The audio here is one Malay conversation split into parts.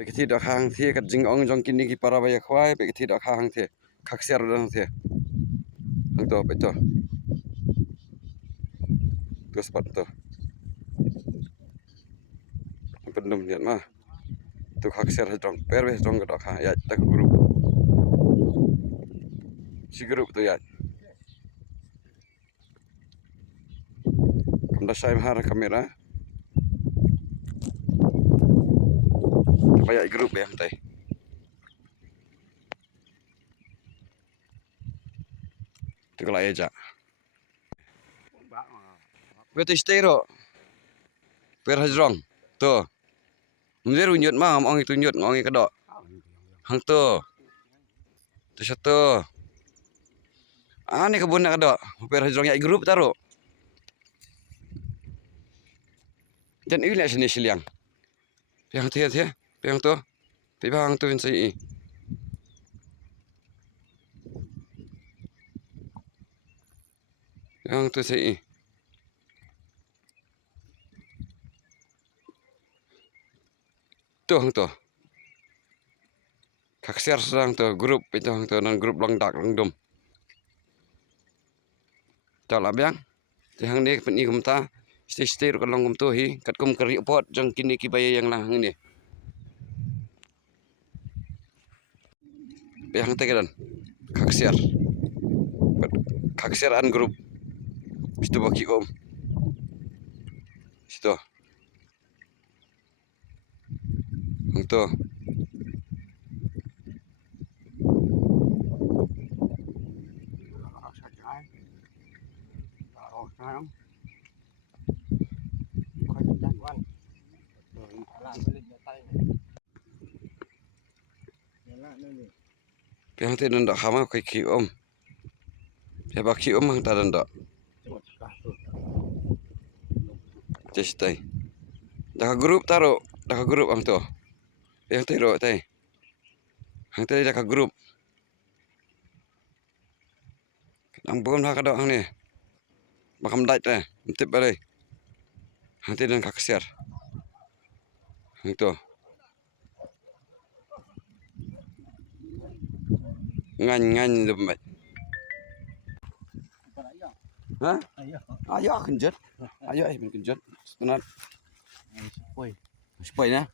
Beketi dak hang the kat jing ong jong kini ki para baya khwai beketi dak hang the khak ser dang the hang to pe to spot to pendum liat mah tu khak ser dong per be dong dak ha ya tak grup si grup tu ya kamda sai har kamera baya grup ya tai tu kala aja bete stero per hajrong to mundir unyut mah ngomong itu nyut ngomong kedok hang to tu satu ani kebun nak kedok per hajrong ya grup taruh dan ini sini siliang yang tiat ya yang tu pibang tu insai yang tu sai tu hang tu kak ser serang tu grup itu hang tu dan grup langdak langdum tak lah biang hang ni peni kumta stay kat long kum tu hi kat kum keri pot jang kini ki baya yang lah ni yang tegelan kak ser an grup itu baki om situ hang tu yang tu ndak hama kai ki om ya baki om hang ta ndak cestai dah grup taruh dah grup hang tu yang tu ro tai hang tu dah grup ampun lah kadok hang ni makam dat teh tip balai hang tu dan kak ser hang tu ngan lembat ha ayo kenjut ayo kenjut tenat sepoi na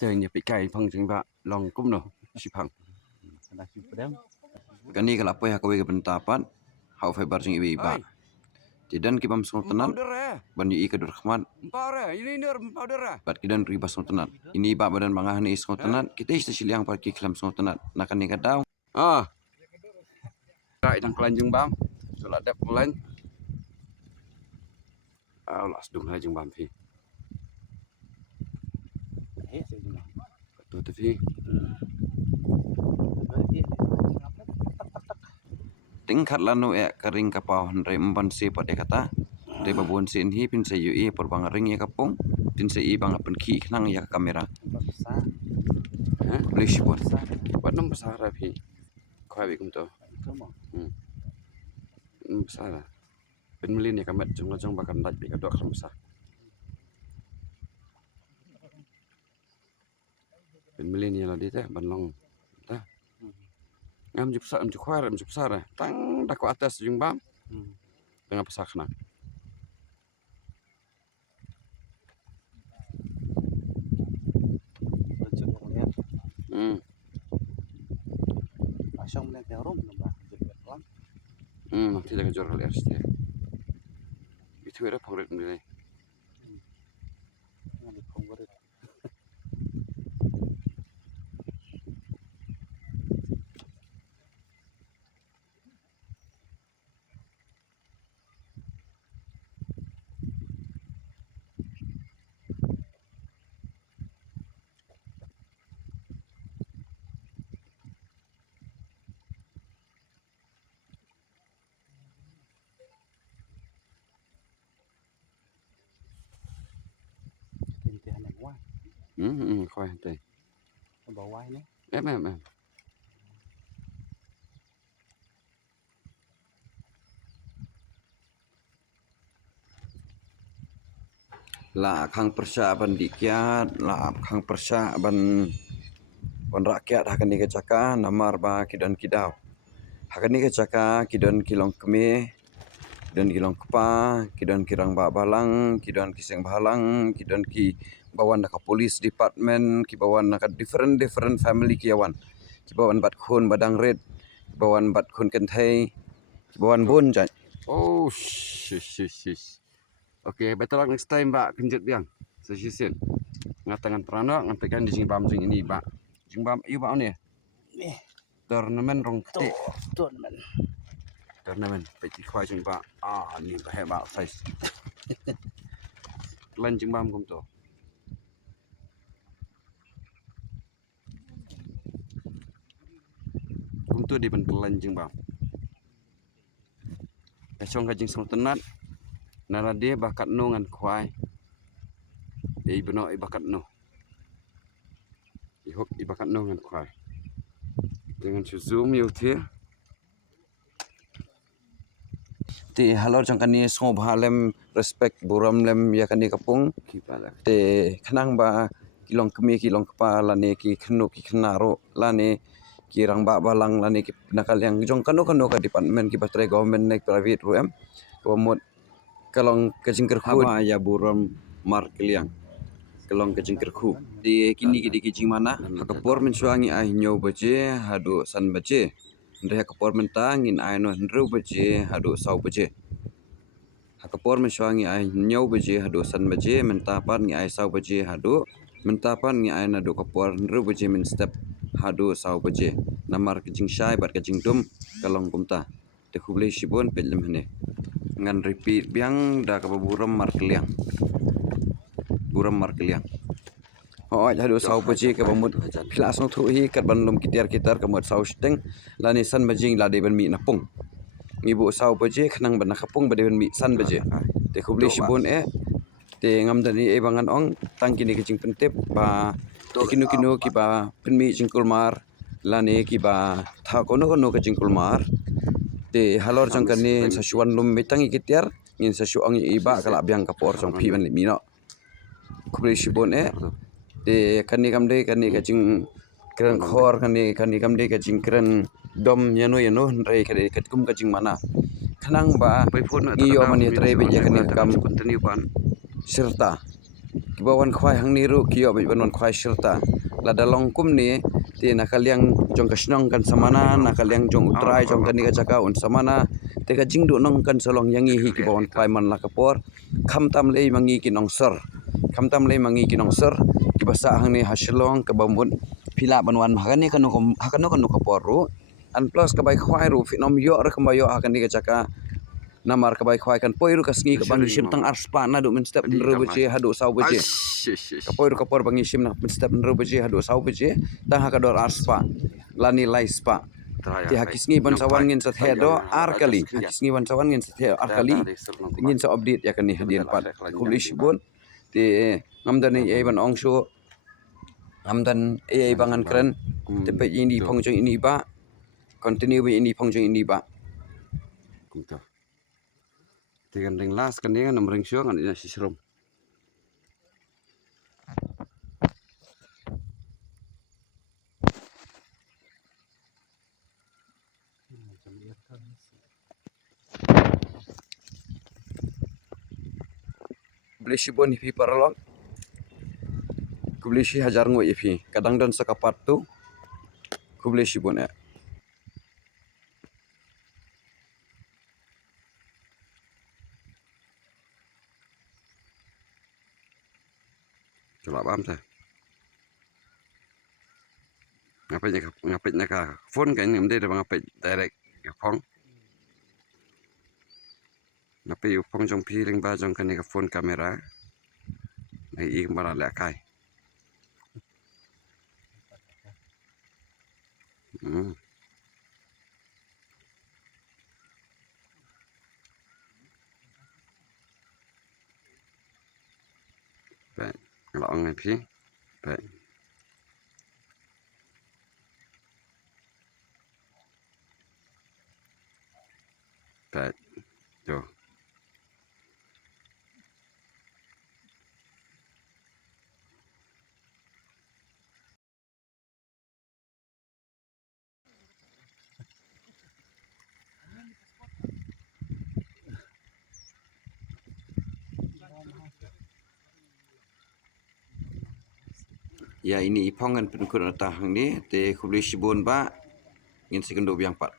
chơi nhà bị cày phong chừng bạ lòng cũng no si phang kan ni kalau apa ya kau ke pentapan hau fiber sing ibi ba tidan kibam song tenan ban yi ke rahmat ini powder bat kidan ribas song tenan ini ba badan mangah ni song tenan kita istisi liang parki kelam song tenan nakan ni kadau rai dang kelanjung bam sulat dep lain las dung hai jung bam phi tu phi tingkat lanu kering kapau hendrai empan si pada kata dari babon si ini pin sayu i por bang ring ya kapung pin sayi bang pen ki kenang ya kamera boleh buat nom besar api kau habis kum tu besar pen melin ya kamat jong bakam dat bi kadok besar pen melin ya ladi teh banlong tah ngam juk khwar juk besar tang dak ke atas jung bam dengan besar kena Asam nak jarum nambah jepit lang. Tidak kejual liar sih. Itu ada favorit ni. Ada favorit. Tintihan yang wah. Khoai teh. Bawah ini. Em. La khang persya ban dikyat, la khang persya ban rakyat hakan ni kecaka namar ba kidan kidau. Hakan ni kecaka kidan kilong keme, kidan kilong kepa, kidan kirang ba balang, kidan kiseng balang, kidan ki bawan naka police department, ki bawan naka different family kiawan. Ki bawan bat khun badang red, ki bawan bat khun kenthai, ki bawan bun jai. Oh, shish. Okay, better luck next time, Mbak. Kenjut biang. Sesisil. Ngatangan terana, ngantekan di sini bam sing ini, Mbak. Sing bam, iya, Mbak, ni. Nih, Turnamen rong tuh, tik. teman. Turnamen. Peci kuai sing Mbak. Ah, ni hebat size. Lan sing bam kum tu. Kum tu di bentelan sing bam. Kasong kajing song tenat. Nara dia bakat no ngan kuai. Dia beno bakat no. Ihok bakat no ngan kuai. Dengan zoom you here. Ti halor jang kani song halem respect buram lem ya kani kapung. Te kenang ba kilong kemi kilong kepa lane ki kenu ki kenaro lane ki rang ba balang lane ki nakal yang jong kanu ka department ki batre government nek private ruem komot kalong kejingker haba ya buram mar keliang kalong kejingker khu di kini ki di kijing mana hakapor mensuangi ai nyo baje hadu san baje ndre hakapor mentang in ai no ndru baje hadu sau baje hakapor mensuangi ai nyo baje hadu san baje mentapan ngi ai sau baje hadu mentapan ngi ai nadu kapor ndru baje min step hadu sau baje namar kejing syai bat kejing dum kalong kumta te khuble shibon pelem hene ngan repeat biang da ka buram mar keliang buram mar keliang oh hadu sau baje ka bamut phila song thu hi kat ban lum kitar kamot sau steng lani san bajing la de ban mi napung ngibu sau baje khnang ban nakapung bade ban mi san baje te khuble shibon te ngam dani e bangan ong tangkini kejing pentep ba kinu ki ba penmi jingkul mar lane ki ba tha kono kejing kulmar te halor jangkani sasuan lum metangi kitiar ngin sasu ang iba kala biang kapor jong pi ban limi no khuble shibon te kani kamde kani kejing keren khor kani kamde kejing keren dom yano rei kare ketkum kejing mana khanang ba iyo mani tre be ya kani kam Continue pan. serta kibawan khwai hang niru kiyo be banon khwai serta la dalong kum ni ti nakaliang jong kasnong kan samana nakaliang jong utrai jong kan ni kacaka un samana te ka jingdu nong kan solong yangi hi kibawan khwai man la kapor kham tam lei mangi ki nong ser kham tam lei mangi ki nong ser kibasa hang ni hasilong ke bambun pila banwan hakani kanu kapor ru an plus ka bai khwai ru finom yo ra kambayo hakani kacaka namar ka bai khwai kan poiru kasngi ka bangi sim tang arspa na du min step nrubeje hadu sau beje ka poiru ka por bangi sim na min step nrubeje hadu sau beje tang hakador arspa lani lai spa ti hakisngi ban sawan ngin sat hedo arkali hakisngi ban sawan ngin sat hedo arkali ngin sa update ya kan ni hadian pat kulish bun ti ngamdani e ban ongsho ngamdan e bangan keren tepe ini pongjong ini ba continue ini pongjong ini ba Kum tu. Tigan ring las kan dia nam ring syo kan ina sisrom. Macam dia kan. beli si bon ipi paralon ku beli si hajar ngoi ipi kadang dan sakapat tu ku beli si bon ya Coba paham saya. Ngapain ka phone kan ni mde ngapain direct ke phone. Ngapain phone jong pi ring ba jong kan ni ka phone kamera. Ai i mara la kai. Baik, kalau orang pi. Baik. Baik. Tu. Ya ini ipongan penkut natahang ni te kubli sibun ba ngin sekundo biang pat.